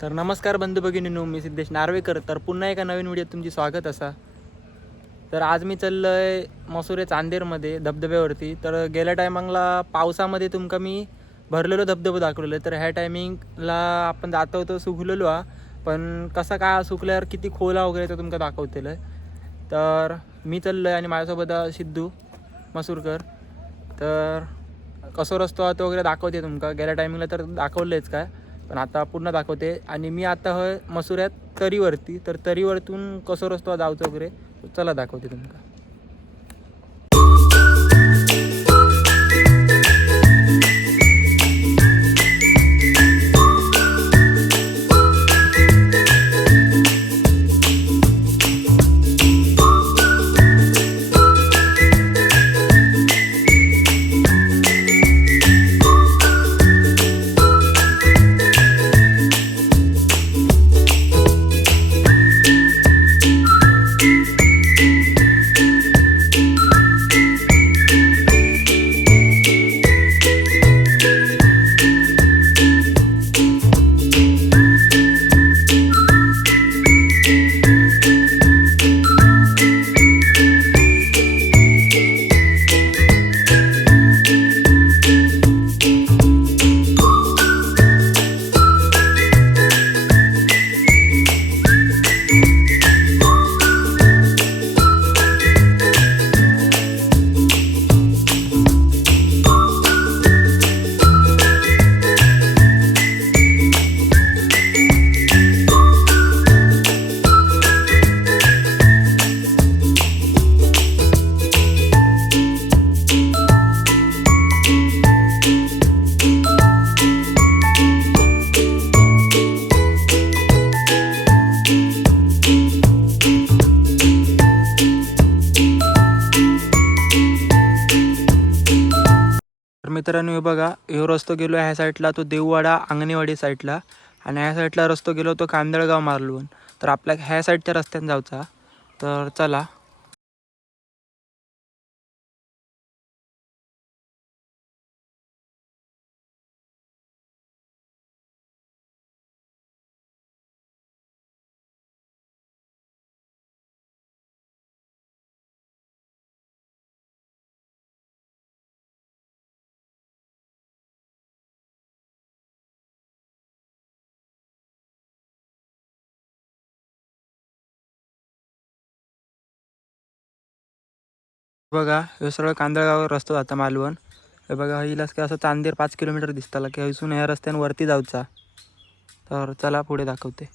तर नमस्कार बंधू भगिनींनो, मी सिद्धेश नार्वेकर. तर पुन्हा एका नवीन व्हिडिओत तुमची स्वागत असा. तर आज मी चाललो आहे मसुरे चांदेरमध्ये धबधब्यावरती. तर गेल्या टायमिंगला पावसामध्ये तुमका मी भरलेलो धबधबो दाखवलेलो आहे. तर ह्या टायमिंगला आपण जातो होतो सुकलेलो हा, पण कसा काय सुकल्यावर किती खोला वगैरे तो तुमका दाखवतेलं आहे. तर मी चाललो आहे आणि माझ्यासोबत सिद्धू मसूरकर. तर कसं रस्तो हा तो वगैरे दाखवते तुमका. गेल्या टायमिंगला तर दाखवलेच काय, पण आता पूर्ण दाखवते. आणि मी आता होय मसुऱ्यात तरीवरती. तर तरीवरतून कसं रस्तो जाऊचं वगैरे चला दाखवते तुमका. तर मित्रांनो, हे बघा, ह्यो रस्तो गेलो ह्या साईडला तो देववाडा अंगणेवाडी साईडला, आणि ह्या साईडला रस्तो गेलो तो कांदळगाव मारलून. तर आपल्या ह्या साईडच्या रस्त्याने जाऊचा. तर चला. बघा, ह्यो सरळ कांदळगाव रस्तो जाता मालवण. हे बघा, हिलाच काय असं चांदेर 5 किलोमीटर दिसताला की हयसून ह्या रस्त्याने वरती जाऊचा. तर चला पुढे दाखवते.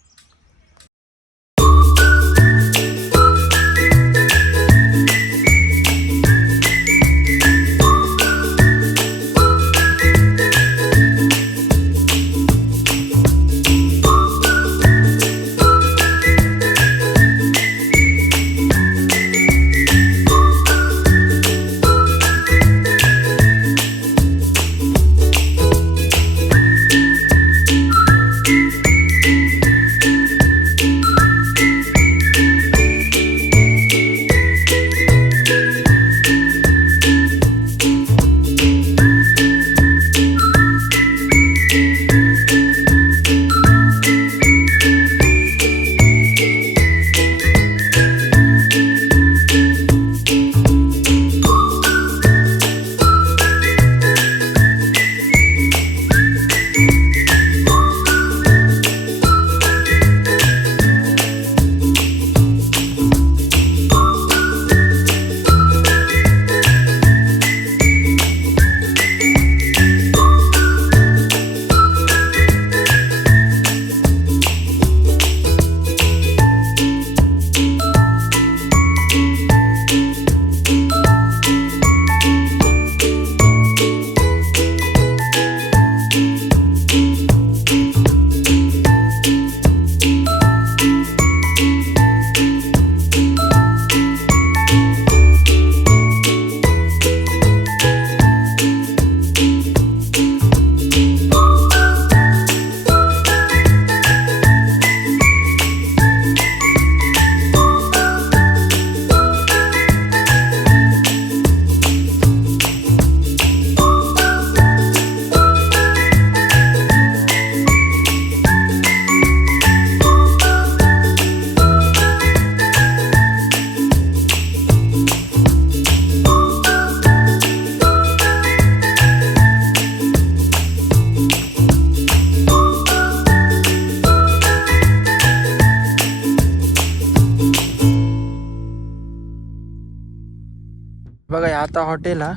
आता हॉटेल हा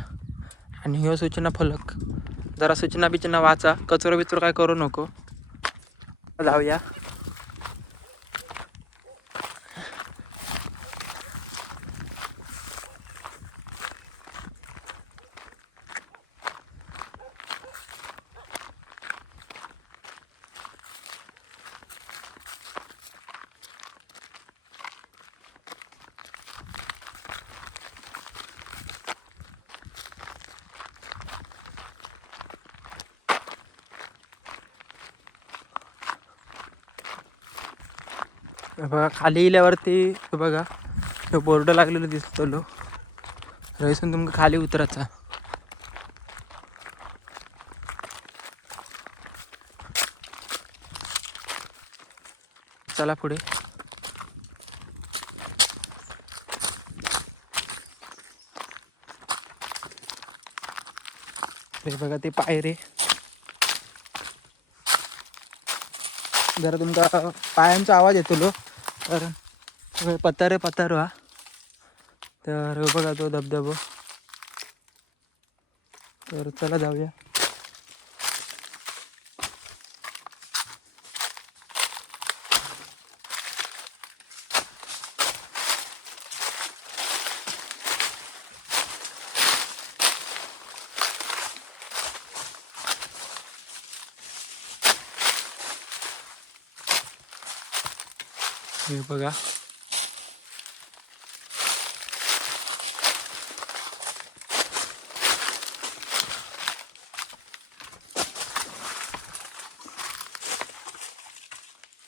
आणि ह्यो सूचना फलक. जरा सूचना बिचना वाचा, कचरो बिचरो काय करू नको. जाऊया. बघा खाली गेल्यावरती बघा तो बोर्ड लागलेला दिसतो लो. रईसून तुमका खाली उतरायचा. चला पुढे. हे बघा ते पायरे. जरा तुमका पायांचा आवाज येतो लो, तर पतारे हा. तर बघा तो धबधबा. तर चला जाऊया. हे बघा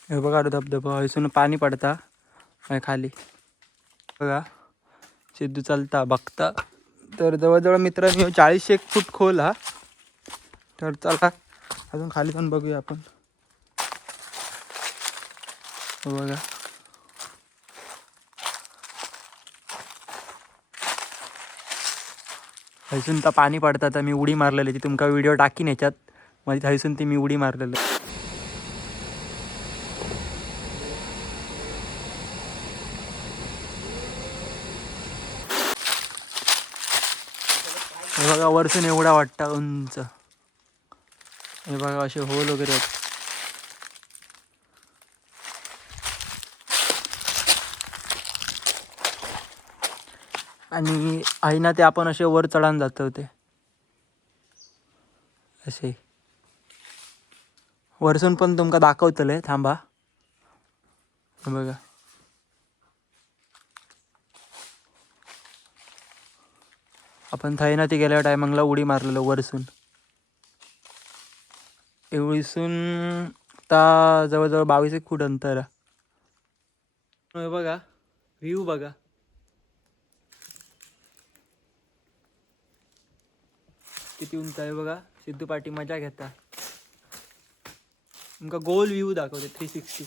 हे बघा धबधबा. हयसून पाणी पडता खाली. बघा सिद्धू चालता बघता. तर जवळजवळ मित्रांनो 40-1 फूट खोल हा. तर चला अजून खाली जाऊन बघूया आपण. बघा हयसून तर पाणी पडता. तर मी उडी मारलेली ती तुमका व्हिडिओ टाकीन ह्याच्यात. मध्ये हयसून ती मी उडी मारलेलं. हे बघा वरसून एवढा वाटता उंच. हे बघा असे होल वगैरे आहेत. आणि आहे ना ते आपण असे वर चढान जातो. ते असे वरसून पण तुमका दाखवतले. थांबा. बघा आपण थैना ती गेल्या टायमांगला उडी मारलेलो वरसून. एवढीसून आता जवळजवळ 22-1 फूट अंतर. बघा व्ह्यू बघा. किती उंच आहे बघा. सिद्धू पाटी मजा घेता. तुमका गोल व्ह्यू दाखवते 360.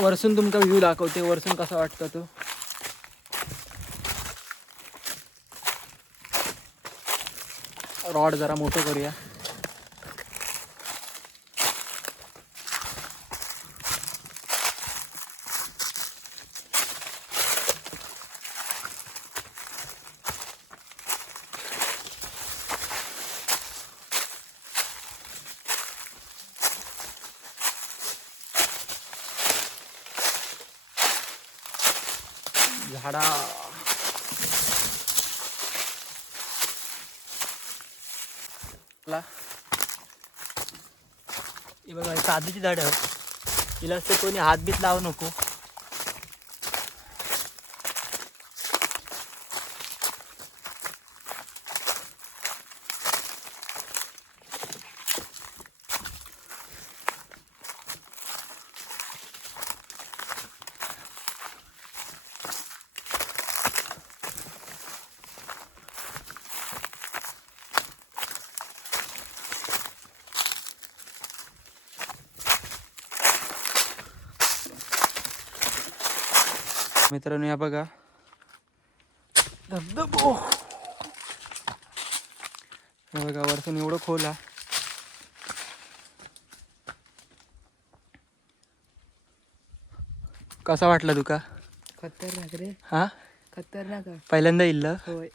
वरसून तुमका व्ह्यू दाखवते. वरसून कसा वाटतं तो. रॉड जरा मोठं करूया. झाडा हे बघा साधीची झाडं. हिला असते कोणी हात बीत लावू नको. मित्रांनो या बघा धबधबो हे बघा वरतून एवढं खोल हा. कसा वाटला तुका? खतरनाक रे, हा खतरनाक आहे. पहिल्यांदा इल्ल होय,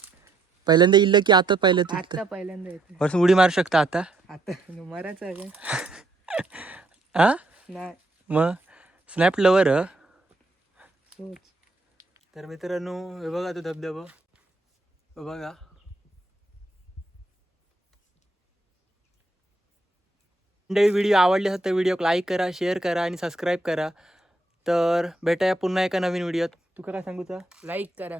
पहिल्यांदा इल्ल की आता पहिलं तू आता पहिल्यांदा येते. वरतून उडी मारू शकता आता? आता मराच आहे का? हा नाही मग स्नॅप लवर. सोच. तर मित्रांनो हे बघा तो धबधबा, हे बघा. मंडळी व्हिडिओ आवडले असेल तर व्हिडिओ लाईक करा, शेअर करा आणि सबस्क्राईब करा. तर भेटूया पुन्हा एका नवीन व्हिडिओत. तुका काय सांगूचा? लाईक करा.